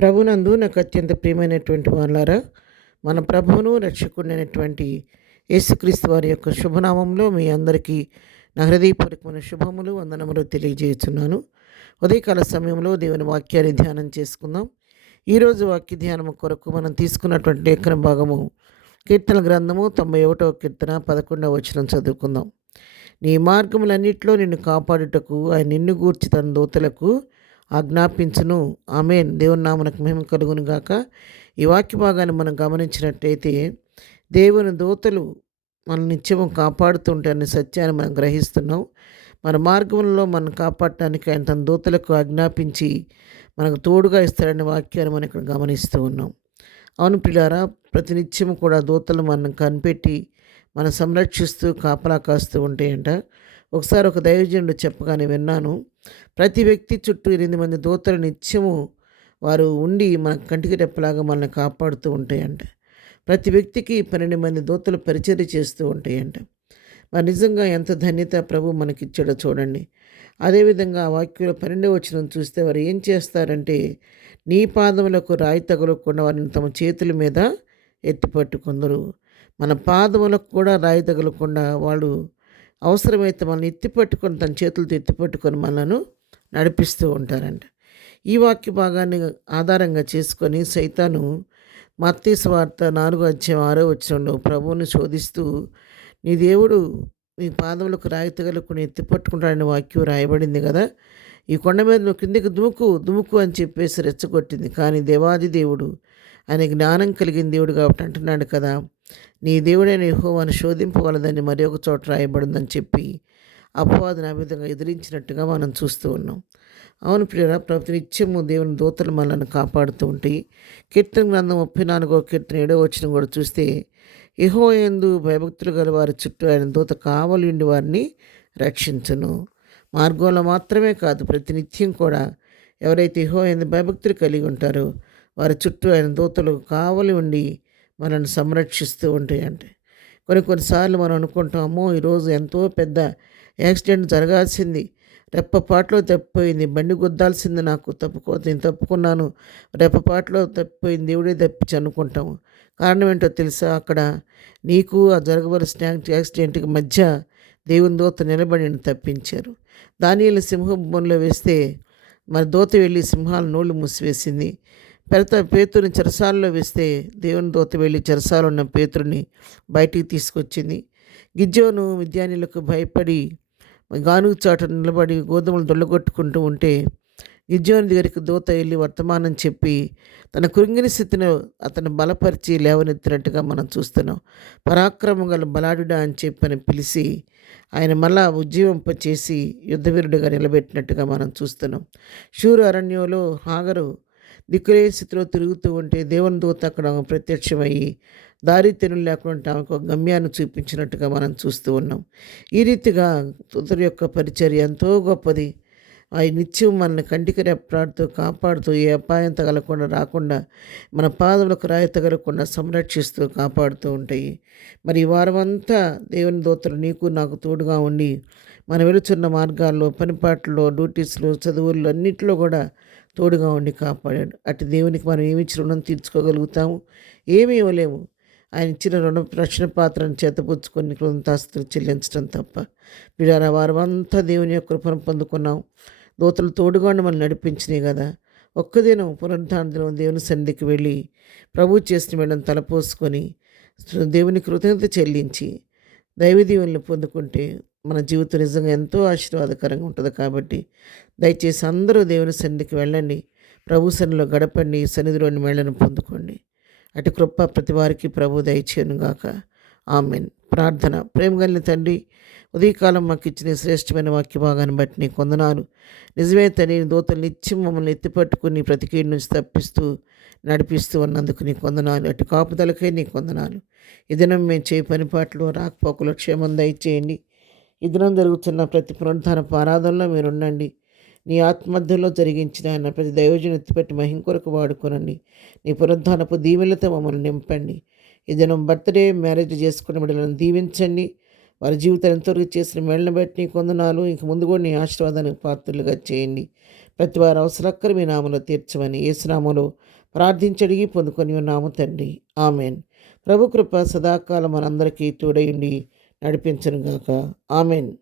ప్రభునందు నాకు అత్యంత ప్రియమైనటువంటి వాళ్ళారా, మన ప్రభువును రక్షకుడైనటువంటి యేసుక్రీస్తు వారి యొక్క శుభనామంలో మీ అందరికీ నా హృదయపూర్వకమైన శుభములు వందనములు తెలియజేస్తున్నాను. ఉదయకాల సమయంలో దేవుని వాక్యాన్ని ధ్యానం చేసుకుందాం. ఈరోజు వాక్య ధ్యానం కొరకు మనం తీసుకున్నటువంటి లేఖన భాగము కీర్తన గ్రంథము 91వ కీర్తన 11వ వచనం చదువుకుందాం. నీ మార్గములన్నిట్లో నిన్ను కాపాడుటకు ఆయన నిన్ను గూర్చి తన దూతలకు ఆజ్ఞాపించును. ఆమేన్. దేవుని నామమునకు మహిమ కలుగును గాక. ఈ వాక్య భాగాన్ని మనం గమనించినట్టయితే దేవుని దూతలు మన నిత్యము కాపాడుతుంటారనే సత్యాన్ని మనం గ్రహిస్తున్నాం. మన మార్గంలో మనం కాపాడటానికి ఆయన తన దూతలకు ఆజ్ఞాపించి మనకు తోడుగా ఇస్తాడనే వాక్యాన్ని మనం ఇక్కడ గమనిస్తూ ఉన్నాం. అవును ప్రియులారా, ప్రతినిత్యము కూడా దూతలు మనం కనిపెట్టి మనం సంరక్షిస్తూ కాపలా కాస్తూ ఉంటాయంట. ఒకసారి ఒక దైవజనుడు చెప్పగానే విన్నాను. ప్రతి వ్యక్తి చుట్టూ 8 మంది దూతలు నిత్యము వారు ఉండి మన కంటికి రెప్పలాగా మనల్ని కాపాడుతూ ఉంటాయంట. ప్రతి వ్యక్తికి 12 మంది దూతలు పరిచర్య చేస్తూ ఉంటాయంట. మరి నిజంగా ఎంత ధన్యత ప్రభు మనకిచ్చాడో చూడండి. అదేవిధంగా ఆ వాక్యంలో 12వ వచనం చూస్తే వారు ఏం చేస్తారంటే, నీ పాదములకు రాయి తగలకుండా వారిని తమ చేతుల మీద ఎత్తిపట్టుకుందరు. మన పాదములకు కూడా రాయి తగలకుండా వాళ్ళు అవసరమైతే మనల్ని ఎత్తిపట్టుకొని తన చేతులతో ఎత్తిపట్టుకొని మనలను నడిపిస్తూ ఉంటారంట. ఈ వాక్య భాగాన్ని ఆధారంగా చేసుకొని సైతాను మత్తయి సువార్త 4:6 ప్రభువుని శోధిస్తూ, నీ దేవుడు నీ పాదములకు రాయి తగలకుండా ఎత్తిపట్టుకుంటాడని వాక్యం రాయబడింది కదా, ఈ కొండ మీద నువ్వు కిందికి దుముకు అని చెప్పేసి రెచ్చగొట్టింది. కానీ దేవాది దేవుడు ఆయన జ్ఞానం కలిగిన దేవుడు కాబట్టి అంటున్నాడు కదా, నీ దేవుడైన యెహోవాను శోధింపవలదని మరి ఒక చోట రాయబడిందని చెప్పి అపవాదిని ఆ విధంగా ఎదిరించినట్టుగా మనం చూస్తూ ఉన్నాం. అవును ప్రియురా, ప్రతినిత్యము దేవుని దూతలు మనల్ని కాపాడుతూ ఉంటాయి. కీర్తన గ్రంథం 34వ కీర్తన 7వ వచనం కూడా చూస్తే, యెహోవా యందు భయభక్తులు గల వారి చుట్టూ ఆయన దూత కావలి ఉండి వారిని రక్షించును. మార్గంలో మాత్రమే కాదు, ప్రతినిత్యం కూడా ఎవరైతే యెహోవా యందు భయభక్తులు కలిగి ఉంటారో వారి చుట్టూ ఆయన దూతలు కావలి ఉండి మనల్ని సంరక్షిస్తూ ఉంటాయంటే. కొన్నిసార్లు మనం అనుకుంటాం, అమ్మో ఈరోజు ఎంతో పెద్ద యాక్సిడెంట్ జరగాల్సింది, రెప్పపాట్లో తప్పిపోయింది, బండి గుద్దాల్సింది, నాకు నేను తప్పుకున్నాను, రెప్పపాట్లో తప్పిపోయింది, దేవుడే తప్పించి అనుకుంటాము. కారణం ఏంటో తెలుసా? అక్కడ నీకు ఆ జరగవలసిన యాక్సిడెంట్కి మధ్య దేవుని దూత నిలబడి తప్పించారు. దానియేలు సింహం బోన్లో వేస్తే మరి దూత వెళ్ళి సింహాల నోళ్ళు మూసివేసింది. పేతురుని చెరసాలలో వేస్తే దేవుని దూత వెళ్ళి చెరసాలలో ఉన్న పేతురుని బయటికి తీసుకొచ్చింది. గిద్యోను మిద్యానీయులకు భయపడి గానుగ చాట నిలబడి గోధుమలు దొల్లగొట్టుకుంటూ ఉంటే గిద్యోని దగ్గరికి దూత వెళ్ళి వర్తమానం చెప్పి తన కృంగిన స్థితిని అతను బలపరిచి లేవనెత్తినట్టుగా మనం చూస్తున్నాం. పరాక్రమం గల బలాడుడా అని చెప్పని పిలిచి ఆయన మళ్ళా ఉజ్జీవింపచేసి యుద్ధవీరుడిగా నిలబెట్టినట్టుగా మనం చూస్తున్నాం. షూరు అరణ్యంలో హాగరు దిక్కులేని స్థితిలో తిరుగుతూ ఉంటే దేవుని దూత అక్కడ ప్రత్యక్షమయ్యి దారి తెనులు లేకుండా ఆమెకు ఒక గమ్యాన్ని చూపించినట్టుగా మనం చూస్తూ ఉన్నాం. ఈ రీతిగా దూతల యొక్క పరిచర్య ఎంతో గొప్పది. అవి నిత్యం మనల్ని కంటికి రెప్పలాడుతూ కాపాడుతూ ఏ అపాయం తగలకుండా రాకుండా మన పాదములకు రాయి తగలకుండా సంరక్షిస్తూ కాపాడుతూ ఉంటాయి. మరి ఈ వారమంతా దేవుని దూతలు నీకు నాకు తోడుగా ఉండి మనం వెళుచున్న మార్గాల్లో, పనిపాట్లలో, డ్యూటీస్లో, చదువుల్లో అన్నింటిలో కూడా తోడుగా ఉండి కాపాడాడు. అటు దేవునికి మనం ఏమిచ్చి రుణం తీర్చుకోగలుగుతాము? ఏమీ ఇవ్వలేము. ఆయన ఇచ్చిన రక్షణ పాత్రను చేతపుచ్చుకొని కృతజ్ఞతాస్తుతులు చెల్లించడం తప్ప. బిడ్డారా, వారమంతా దేవుని యొక్క కృపను పొందుకున్నాం. దూతలు తోడుగా ఉండి మనం నడిపించినాయి కదా. ఒక్కదినం పునరుద్ధాన దినం దేవుని సన్నిధికి వెళ్ళి ప్రభువు చేసిన మేడం తలపోసుకొని దేవుని కృతజ్ఞత చెల్లించి దైవ దీవెనలు పొందుకుంటే మన జీవితం నిజంగా ఎంతో ఆశీర్వాదకరంగా ఉంటుంది. కాబట్టి దయచేసి అందరూ దేవుని సన్నిధికి వెళ్ళండి, ప్రభు సన్నిధిలో గడపండి, సన్నిధిలోని మేళను పొందుకోండి. అటు కృప ప్రతి వారికి ప్రభు దయచేయను గాక. ఆమెన్. ప్రార్థన. ప్రేమ కలిగిన తండ్రి, ఉదయకాలం మాకు ఇచ్చిన శ్రేష్టమైన వాక్య భాగాన్ని బట్టి నీకు వందనాలు. నిజమే తండ్రి, దూతలు నిత్యం మమ్మల్ని ఎత్తిపట్టుకుని ప్రతి కీడు నుంచి తప్పిస్తూ నడిపిస్తూ ఉన్నందుకు నీకు వందనాలు. అటు కాపుదలకై నీకు వందనాలు. ఈ దినం మేము చేయ పనిపాట్లు రాకపోకలు క్షేమం దయచేయండి. ఈ దినం జరుగుతున్న ప్రతి పునరుద్ధానపు ఆరాధనలో మీరు ఉండండి. నీ ఆత్మధ్యలో జరిగించిన ఆయన ప్రతి దైవజను ఎత్తిపెట్టి మహిం కొరకు వాడుకోనండి. నీ పునరుద్ధానపు దీవెనలతో మమ్మల్ని నింపండి. ఈ దినం బర్త్డే మ్యారేజ్ చేసుకున్న బిడ్డలను దీవించండి. వారి జీవితాలు ఎంతవరకు చేసిన మేళ్ళని బట్టి నీ కొందనాలు. ఇంక ముందు కూడా నీ ఆశీర్వాదానికి పాత్రలుగా చేయండి. ప్రతి వారి అవసరక్కరు మీ నామలో తీర్చమని యేసునామములో ప్రార్థించడిగి పొందుకొని ఉన్నాము తండ్రి. ఆమెన్. ప్రభు కృప సదాకాలం మనందరికీ తోడయుండి నడిపించునుగాక. ఆమెన్.